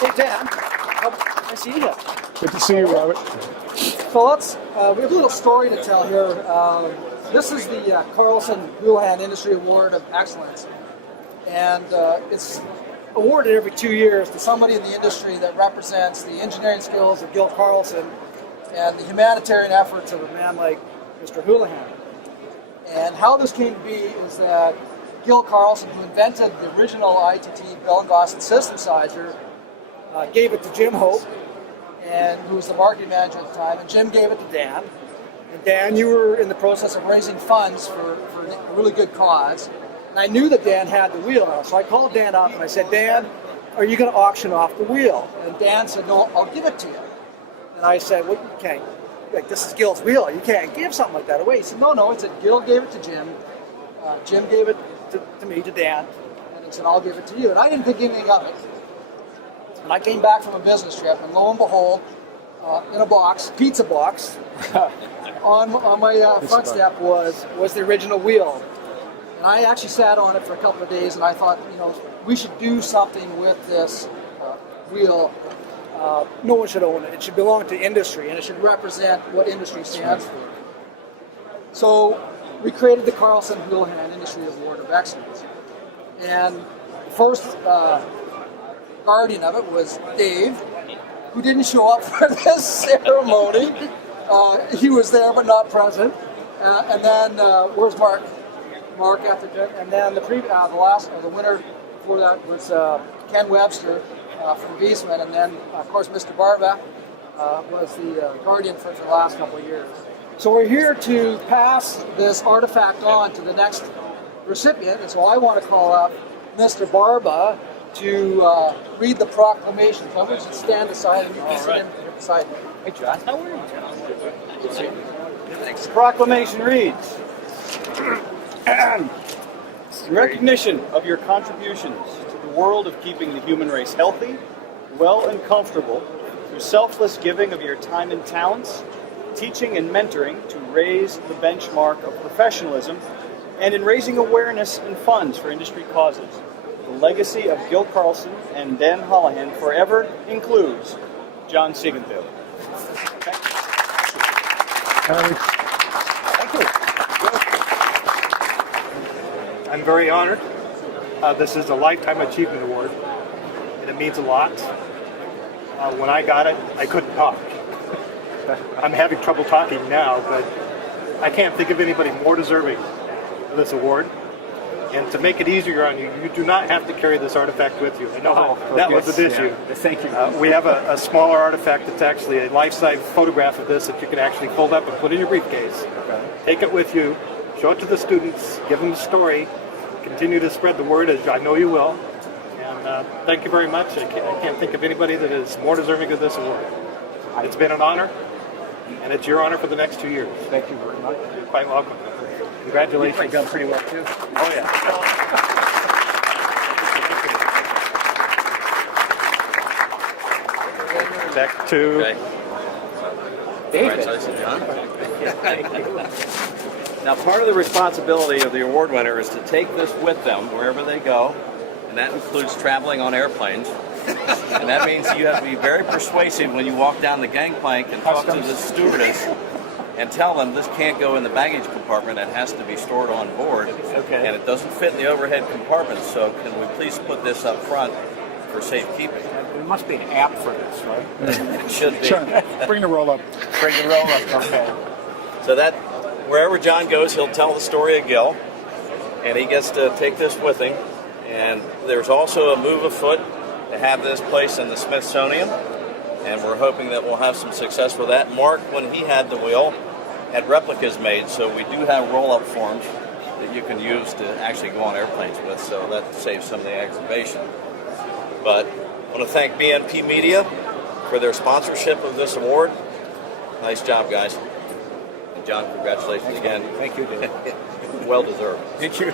Hey, Dan. Nice to see you. Good to see you, Robert. So we have a little story to tell here. This is the Carlson-Holohan Industry Award of Excellence. And it's awarded every 2 years to somebody in the industry that represents the engineering skills of Gil Carlson and the humanitarian efforts of a man like Mr. Holohan. And how this came to be is that Gil Carlson, who invented the original ITT Bell & Gossen synthesizer, gave it to Jim Hope, and who was the marketing manager at the time, and Jim gave it to Dan. And Dan, you were in the process of raising funds for a really good cause. And I knew that Dan had the wheel, so I called Dan up and I said, Dan, are you going to auction off the wheel? And Dan said, no, I'll give it to you. And I said, well, you can't, like, this is Gil's wheel, you can't give something like that away. He said, no, it's Gil gave it to Jim, Jim gave it to me, to Dan, and he said, I'll give it to you. And I didn't think anything of it. And I came back from a business trip, and lo and behold, in a box, pizza box, on my front step was the original wheel. And I actually sat on it for a couple of days, and I thought, we should do something with this wheel. No one should own it. It should belong to industry, and it should represent what industry stands for. So we created the Carlson-Holohan Industry Award of Excellence. And the first guardian of it was Dave, who didn't show up for this ceremony. He was there but not present. And then where's Mark? Mark after Jim. And then the winner before that was Ken Webster from Beesman. And then of course Mr. Barba was the guardian for the last couple of years. So we're here to pass this artifact on to the next recipient. And so I want to call up Mr. Barba to read the proclamation. So I'm going to stand aside and you can sit in beside me. Hey, John. How are you, John? Good to see you. Thanks. The proclamation reads, in recognition of your contributions to the world of keeping the human race healthy, well, and comfortable, through selfless giving of your time and talents, teaching and mentoring to raise the benchmark of professionalism, and in raising awareness and funds for industry causes. The legacy of Gil Carlson and Dan Holohan forever includes John Siegenthaler. Thank you. I'm very honored. This is a Lifetime Achievement Award, and it means a lot. When I got it, I couldn't talk. I'm having trouble talking now, but I can't think of anybody more deserving of this award. And to make it easier on you, you do not have to carry this artifact with you. I know that was an issue. Yeah. Thank you. We have a smaller artifact that's actually a life-size photograph of this that you can actually fold up and put in your briefcase. Okay. Take it with you, show it to the students, give them the story, continue to spread the word, as I know you will. And thank you very much. I can't think of anybody that is more deserving of this award. It's been an honor, and it's your honor for the next 2 years. Thank you very much. You're quite welcome. Congratulations. You've done pretty well, too. Oh, yeah. Back to David. Congratulations, John. Now, part of the responsibility of the award winner is to take this with them wherever they go, and that includes traveling on airplanes. And that means you have to be very persuasive when you walk down the gangplank and talk to the stewardess and tell them this can't go in the baggage compartment, it has to be stored on board. Okay. And it doesn't fit in the overhead compartment, so can we please put this up front for safekeeping? There must be an app for this, right? It should be. Sure. Bring the roll up. Bring the roll up. Okay. So that, wherever John goes, he'll tell the story of Gil, and he gets to take this with him. And there's also a move afoot to have this place in the Smithsonian, and we're hoping that we'll have some success with that. Mark, when he had the wheel, had replicas made, so we do have roll-up forms that you can use to actually go on airplanes with, so that saves some of the aggravation. But I want to thank BNP Media for their sponsorship of this award. Nice job, guys. And John, congratulations again. Thank you, David. Well deserved. Thank you.